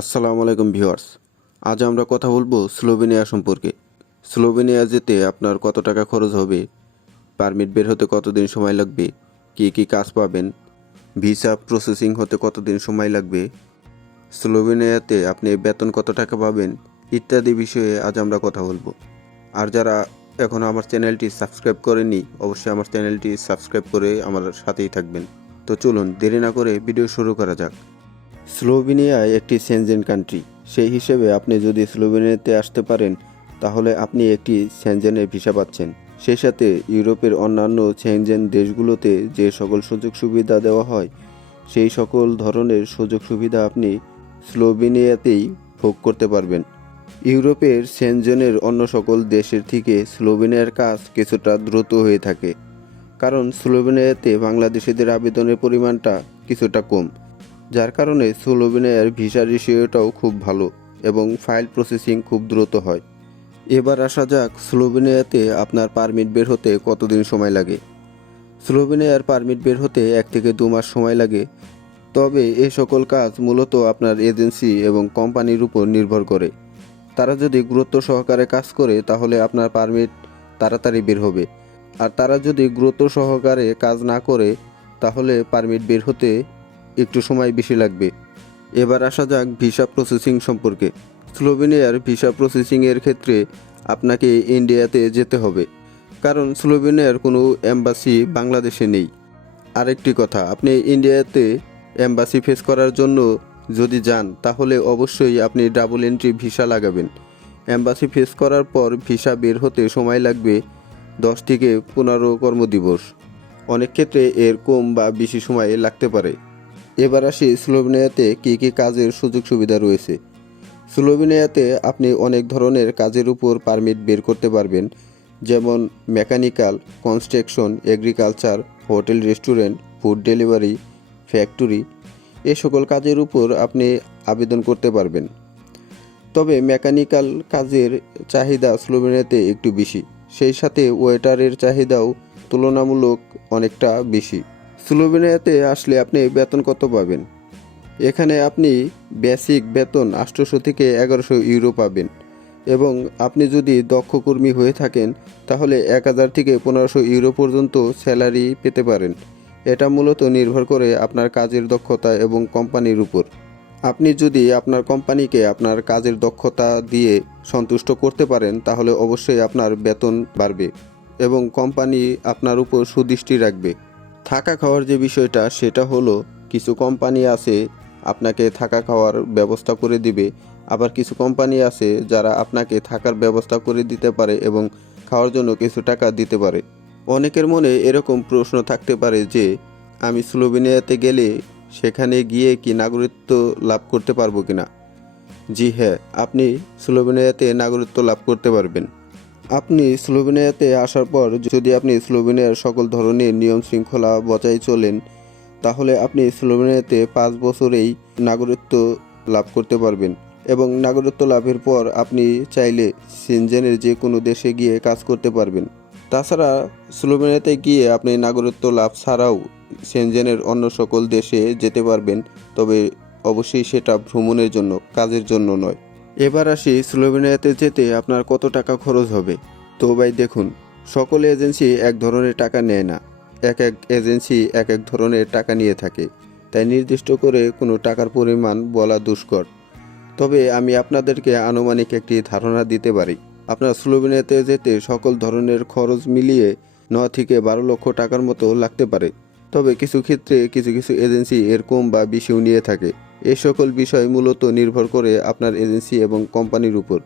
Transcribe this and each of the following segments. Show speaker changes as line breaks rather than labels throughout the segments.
আসসালামু আলাইকুম ভিউয়ার্স। আজ আমরা কথা বলব স্লোভেনিয়া সম্পর্কে। স্লোভেনিয়া যেতে আপনার কত টাকা খরচ হবে, পারমিট বের হতে কতদিন সময় লাগবে, কী কী কাজ পাবেন, ভিসা প্রসেসিং হতে কতদিন সময় লাগবে, স্লোভেনিয়াতে আপনি বেতন কত টাকা পাবেন ইত্যাদি বিষয়ে আজ আমরা কথা বলব। আর যারা এখনও আমার চ্যানেলটি সাবস্ক্রাইব করেনি অবশ্যই আমার চ্যানেলটি সাবস্ক্রাইব করে আমার সাথেই থাকবেন। তো চলুন, দেরি না করে ভিডিও শুরু করা যাক। স্লোভেনিয়া একটি সেনজেন কান্ট্রি। সেই হিসেবে আপনি যদি স্লোভেনিয়াতে আসতে পারেন, তাহলে আপনি একটি সেনজেনের ভিসা পাচ্ছেন। সেই সাথে ইউরোপের অন্যান্য সেনজেন দেশগুলোতে যে সকল সুযোগ সুবিধা দেওয়া হয়, সেই সকল ধরনের সুযোগ সুবিধা আপনি স্লোভেনিয়াতেই ভোগ করতে পারবেন। ইউরোপের সেনজেনের অন্য সকল দেশের থেকে স্লোভেনিয়ার কাজ কিছুটা দ্রুত হয়ে থাকে, কারণ স্লোভেনিয়াতে বাংলাদেশিদের আবেদনের পরিমাণটা কিছুটা কম। যার কারণে স্লোভেনিয়ার ভিসা রেশিওটাও খুব ভালো এবং ফাইল প্রসেসিং খুব দ্রুত হয়। এবার আসা যাক স্লোভেনিয়াতে আপনার পারমিট বের হতে কতদিন সময় লাগে। স্লোভেনিয়ার পারমিট বের হতে এক থেকে দু মাস সময় লাগে, তবে এই সকল কাজ মূলত আপনার এজেন্সি এবং কোম্পানির উপর নির্ভর করে। তারা যদি গুরুত্ব সহকারে কাজ করে, তাহলে আপনার পারমিট তাড়াতাড়ি বের হবে। আর তারা যদি গুরুত্ব সহকারে কাজ না করে, তাহলে পারমিট বের হতে একটু সময় বেশি লাগবে। এবার আসা যাক ভিসা প্রসেসিং সম্পর্কে। স্লোভেনিয়ার ভিসা প্রসেসিংয়ের ক্ষেত্রে আপনাকে ইন্ডিয়াতে যেতে হবে। কারণ স্লোভেনিয়ার কোনো এম্বাসি বাংলাদেশে নেই। আরেকটি কথা, আপনি ইন্ডিয়াতে এম্বাসি ফেস করার জন্য যদি যান, তাহলে অবশ্যই আপনি ডাবল এন্ট্রি ভিসা লাগাবেন। এম্বাসি ফেস করার পর ভিসা বের হতে সময় লাগবে দশ থেকে পনেরো কর্মদিবস। অনেক ক্ষেত্রে এর কম বা বেশি সময় লাগতে পারে। এবার আসি স্লোভেনিয়াতে কী কী কাজের সুযোগ সুবিধা রয়েছে। স্লোভেনিয়াতে আপনি অনেক ধরনের কাজের উপর পারমিট বের করতে পারবেন, যেমন mechanical, construction, agriculture, hotel restaurant, food delivery, factory, এ সকল কাজের উপর আপনি আবেদন করতে পারবেন। তবে মেকানিক্যাল কাজের চাহিদা স্লোভেনিয়াতে একটু বেশি, সেই সাথে ওয়েটারের চাহিদাও তুলনামূলক অনেকটা বেশি। স্লোভেনিয়াতে আসলে আপনি বেতন কত পাবেন? এখানে আপনি বেসিক বেতন আটশোশো থেকে এগারোশো ইউরো পাবেন এবং আপনি যদি দক্ষ কর্মী হয়ে থাকেন, তাহলে এক হাজার থেকে পনেরোশো ইউরো পর্যন্ত স্যালারি পেতে পারেন। এটা মূলত নির্ভর করে আপনার কাজের দক্ষতা এবং কোম্পানির উপর। আপনি যদি আপনার কোম্পানিকে আপনার কাজের দক্ষতা দিয়ে সন্তুষ্ট করতে পারেন, তাহলে অবশ্যই আপনার বেতন বাড়বে এবং কোম্পানি আপনার উপর সুদৃষ্টি রাখবে। থাকা খাওয়ার যে বিষয়টা, সেটা হলো কিছু কোম্পানি আছে আপনাকে থাকা খাওয়ার ব্যবস্থা করে দিবে, আবার কিছু কোম্পানি আছে যারা আপনাকে থাকার ব্যবস্থা করে দিতে পারে এবং খাওয়ার জন্য কিছু টাকা দিতে পারে। অনেকের মনে এরকম প্রশ্ন থাকতে পারে যে, আমি স্লোভেনিয়াতে গেলে সেখানে গিয়ে কি নাগরিকত্ব লাভ করতে পারব কিনা? জি হ্যাঁ আপনি স্লোভেনিয়াতে নাগরিকত্ব লাভ করতে পারবেন। আপনি স্লোভেনিয়াতে আসার পর যদি আপনি স্লোভেনিয়ার সকল ধরনের নিয়ম শৃঙ্খলা বজায় চলেন, তাহলে আপনি স্লোভেনিয়াতে পাঁচ বছরেই নাগরিকত্ব লাভ করতে পারবেন এবং নাগরিকত্ব লাভের পর আপনি চাইলে সেনজেনের যে কোনো দেশে গিয়ে কাজ করতে পারবেন। তাছাড়া স্লোভেনিয়াতে গিয়ে আপনি নাগরিকত্ব লাভ ছাড়াও সেনজেনের অন্য সকল দেশে যেতে পারবেন, তবে অবশ্যই সেটা ভ্রমণের জন্য, কাজের জন্য নয়। এবার আসি স্লোভেনিয়াতে যেতে আপনার কত টাকা খরচ হবে? তো ভাই, দেখুন, সকল এজেন্সি এক ধরনের টাকা নেয় না। এক এক এজেন্সি এক এক ধরনের টাকা নিয়ে থাকে। তাই নির্দিষ্ট করে কোনো টাকার পরিমাণ বলা দুষ্কর। তবে আমি আপনাদেরকে আনুমানিক একটি ধারণা দিতে পারি। আপনার স্লোভেনিয়াতে যেতে সকল ধরনের খরচ মিলিয়ে ন থেকে বারো লক্ষ টাকার মতো লাগতে পারে। তবে কিছু ক্ষেত্রে কিছু কিছু এজেন্সি এর কম বা বেশিও নিয়ে থাকে। এ সকল বিষয় মূলত নির্ভর করে আপনার এজেন্সি এবং কোম্পানির উপর।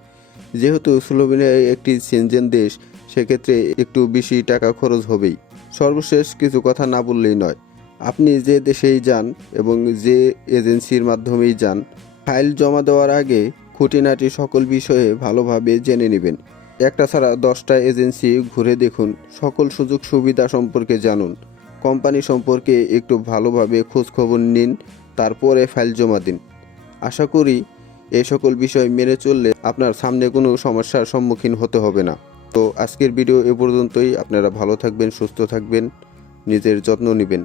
যেহেতু স্লোভেনিয়া একটি সেনজেন দেশ, সেক্ষেত্রে একটু বেশি টাকা খরচ হবেই। সর্বশেষ কিছু কথা না বললেই নয়। আপনি যে দেশেই যান এবং যে এজেন্সির মাধ্যমেই যান, ফাইল জমা দেওয়ার আগে খুঁটিনাটি সকল বিষয়ে ভালোভাবে জেনে নেবেন। একটা ছাড়া দশটা এজেন্সি ঘুরে দেখুন, সকল সুযোগ সুবিধা সম্পর্কে জানুন। কোম্পানি সম্পর্কে একটু ভালোভাবে খোঁজখবর নিন, তারপরে ফাইল জমা দিন। আশা করি এই সকল বিষয় মেনে চললে আপনার সামনে কোনো সমস্যার সম্মুখীন হতে হবে না। তো আজকের ভিডিও এ পর্যন্তই। আপনারা ভালো থাকবেন, সুস্থ থাকবেন, নিজের যত্ন নেবেন।